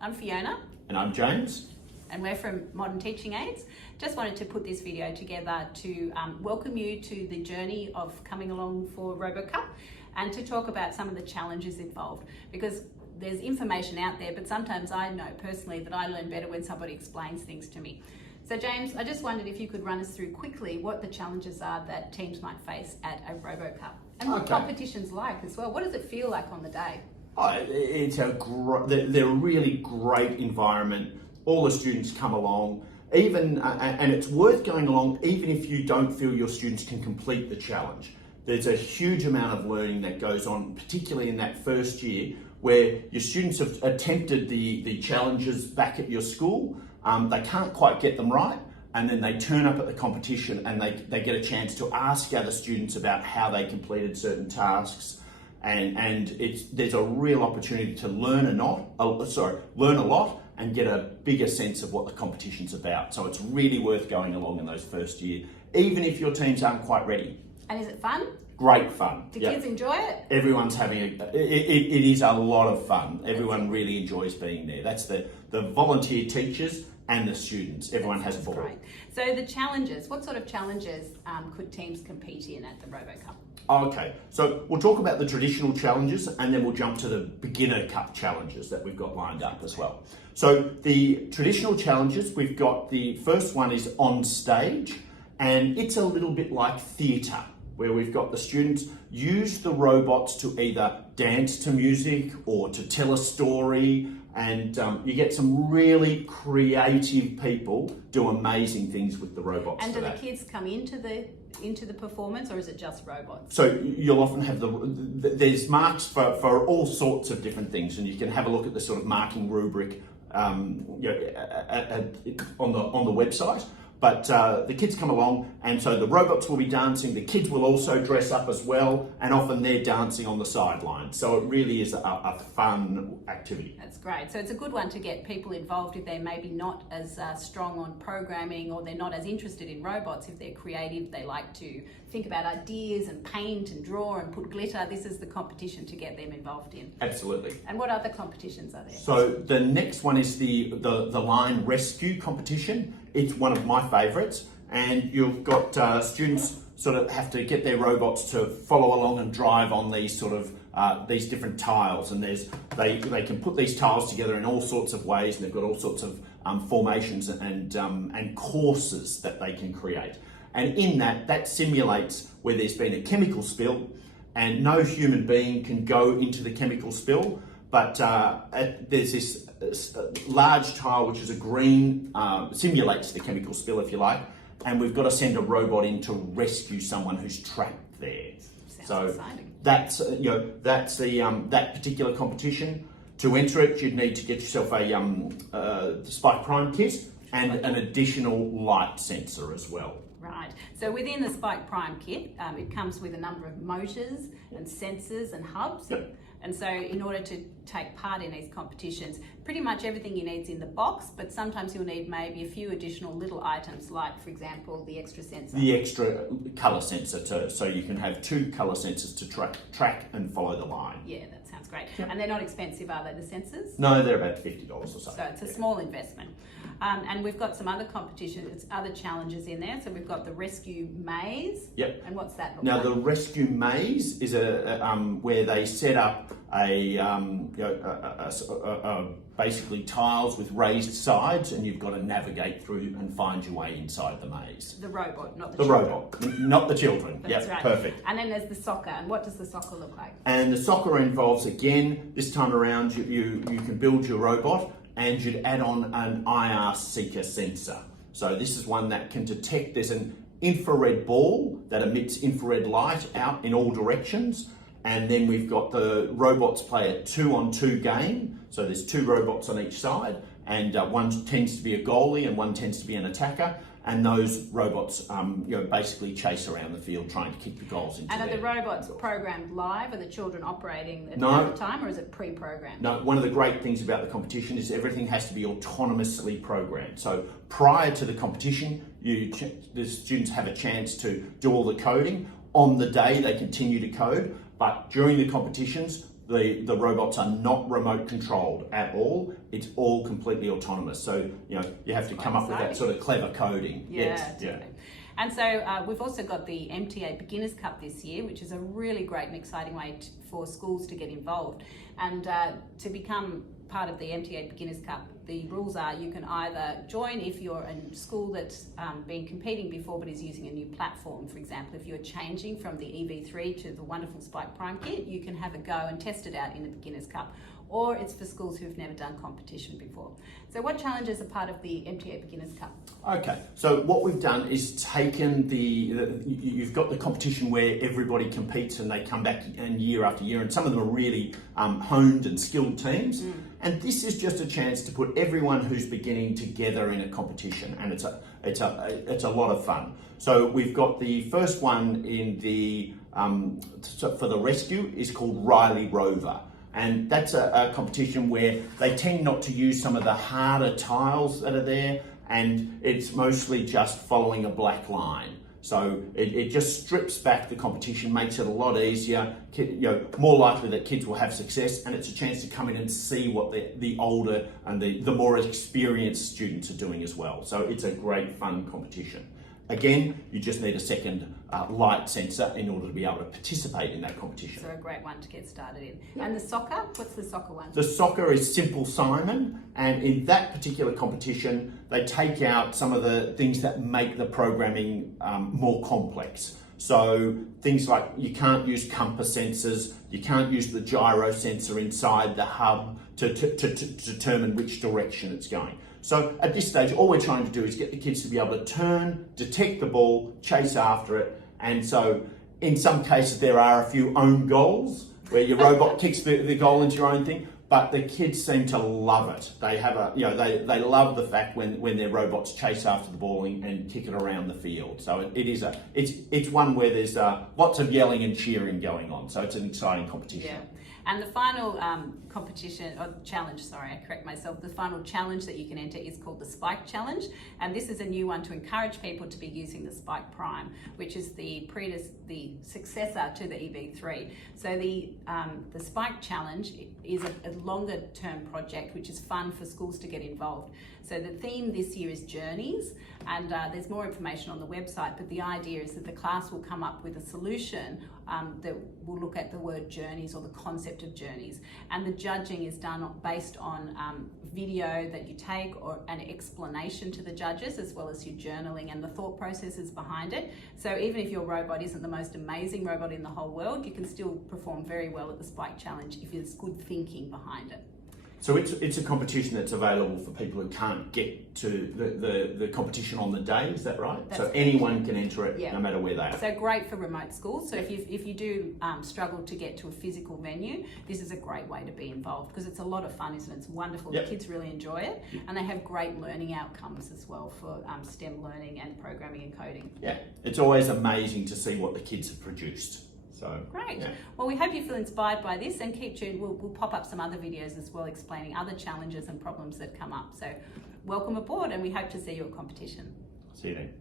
I'm Fiona. And I'm James. And we're from Modern Teaching Aids. Just wanted to put this video together to welcome you to the journey of coming along for RoboCup and to talk about some of the challenges involved, because there's information out there, but sometimes I know personally that I learn better when somebody explains things to me. So James, I just wondered if you could run us through quickly what the challenges are that teams might face at a RoboCup and what competition's like as well. What does it feel like on the day? It's they're a really great environment. All the students come along, and it's worth going along even if you don't feel your students can complete the challenge. There's a huge amount of learning that goes on, particularly in that first year, where your students have attempted the challenges back at your school. They can't quite get them right, and then they turn up at the competition and they get a chance to ask other students about how they completed certain tasks. And there's a real opportunity to learn a lot and get a bigger sense of what the competition's about. So it's really worth going along in those first year, even if your teams aren't quite ready. And is it fun? Great fun. Do kids enjoy it? Everyone's having it is a lot of fun. Everyone really enjoys being there. That's the volunteer teachers and the students. Everyone has fun. Great. So the challenges, what sort of challenges could teams compete in at the RoboCup? Okay, so we'll talk about the traditional challenges and then we'll jump to the beginner cup challenges that we've got lined up as well. So the traditional challenges, we've got the first one is on stage, and it's a little bit like theatre, where we've got the students use the robots to either dance to music or to tell a story, and you get some really creative people do amazing things with the robots. And do the kids come into the performance, or is it just robots? So you'll often have there's marks for all sorts of different things, and you can have a look at the sort of marking rubric on the website. But the kids come along, and so the robots will be dancing. The kids will also dress up as well, and often they're dancing on the sidelines. So it really is a fun activity. That's great. So it's a good one to get people involved if they're maybe not as strong on programming, or they're not as interested in robots. If they're creative, they like to think about ideas and paint and draw and put glitter. This is the competition to get them involved in. Absolutely. And what other competitions are there? So the next one is the line rescue competition. It's one of my favourites, and you've got students sort of have to get their robots to follow along and drive on these sort of these different tiles, and they can put these tiles together in all sorts of ways, and they've got all sorts of formations and courses that they can create. And in that simulates where there's been a chemical spill, and no human being can go into the chemical spill, but there's this large tile which is a green, simulates the chemical spill if you like, and we've got to send a robot in to rescue someone who's trapped there. Sounds exciting. That's that particular competition. To enter it, you'd need to get yourself a Spike Prime kit and an additional light sensor as well. Right. So within the Spike Prime kit, it comes with a number of motors and sensors and hubs. Yep. And so in order to take part in these competitions, pretty much everything you need is in the box, but sometimes you'll need maybe a few additional little items, like, for example, the extra sensor. The extra colour sensor, so you can have 2 colour sensors to track and follow the line. Yeah, that sounds great. Yep. And they're not expensive, are they, the sensors? No, they're about $50 or so. So it's a small investment. And we've got some other competitions, other challenges in there. So we've got the rescue maze. Yep. And what's that look now, like? the rescue maze is where they set up basically tiles with raised sides, and you've got to navigate through and find your way inside the maze. The robot, not the The children. robot, not the children. That's right. Perfect. And then there's the soccer. And what does the soccer look like? And the soccer involves, again, this time around, you can build your robot, and you'd add on an IR seeker sensor. So this is one that can detect, there's an infrared ball that emits infrared light out in all directions. And then we've got the robots play a 2-on-2 game. So there's 2 robots on each side, and one tends to be a goalie and one tends to be an attacker. And those robots, basically chase around the field trying to kick the goals into. And are the robots programmed live? Are the children operating at No. the time, or is it pre-programmed? No, one of the great things about the competition is everything has to be autonomously programmed. So prior to the competition, the students have a chance to do all the coding. On the day, they continue to code, but during the competitions, the robots are not remote controlled at all. It's all completely autonomous. So, you know, you have to come up with that sort of clever coding. Yeah, yes. Yeah. And so we've also got the MTA Beginners Cup this year, which is a really great and exciting way for schools to get involved. And to become part of the MTA Beginners Cup, the rules are you can either join if you're a school that's been competing before but is using a new platform. For example, if you're changing from the EV3 to the wonderful Spike Prime kit, you can have a go and test it out in the Beginners Cup. Or it's for schools who've never done competition before. So what challenges are part of the MTA Beginners Cup? Okay, so what we've done is taken you've got the competition where everybody competes and they come back and year after year, and some of them are really honed and skilled teams. And this is just a chance to put everyone who's beginning together in a competition, and it's a lot of fun. So we've got the first one in the for the rescue is called Riley Rover. And that's a competition where they tend not to use some of the harder tiles that are there, and it's mostly just following a black line. So it just strips back the competition, makes it a lot easier, more likely that kids will have success, and it's a chance to come in and see what the older and the more experienced students are doing as well. So it's a great fun competition. Again, you just need a second light sensor in order to be able to participate in that competition. So a great one to get started in. Yeah. And the soccer, what's the soccer one? The soccer is Simple Simon, and in that particular competition, they take out some of the things that make the programming more complex. So things like you can't use compass sensors, you can't use the gyro sensor inside the hub to determine which direction it's going. So at this stage, all we're trying to do is get the kids to be able to turn, detect the ball, chase after it. And so in some cases, there are a few own goals where your robot kicks the goal into your own thing, but the kids seem to love it. They have they love the fact when their robots chase after the ball and kick it around the field. So it's one where there's lots of yelling and cheering going on. So it's an exciting competition. Yeah. And the final challenge, I correct myself, the final challenge that you can enter is called the Spike Challenge. And this is a new one to encourage people to be using the Spike Prime, which is the successor to the EV3. So the Spike Challenge is a longer term project, which is fun for schools to get involved. So the theme this year is journeys, and there's more information on the website, but the idea is that the class will come up with a solution that will look at the word journeys or the concept of journeys. And the judging is done based on video that you take or an explanation to the judges, as well as your journaling and the thought processes behind it. So even if your robot isn't the most amazing robot in the whole world, you can still perform very well at the Spike Challenge if there's good thinking behind it. So it's a competition that's available for people who can't get to the competition on the day, is that right? That's correct. Anyone can enter it, no matter where they are. So great for remote schools. So if you do struggle to get to a physical venue, this is a great way to be involved because it's a lot of fun, isn't it? It's wonderful. The kids really enjoy it, and they have great learning outcomes as well for STEM learning and programming and coding. Yeah, it's always amazing to see what the kids have produced. So, great. Yeah. Well, we hope you feel inspired by this, and keep tuned. We'll pop up some other videos as well explaining other challenges and problems that come up. So welcome aboard, and we hope to see you at competition. See you then.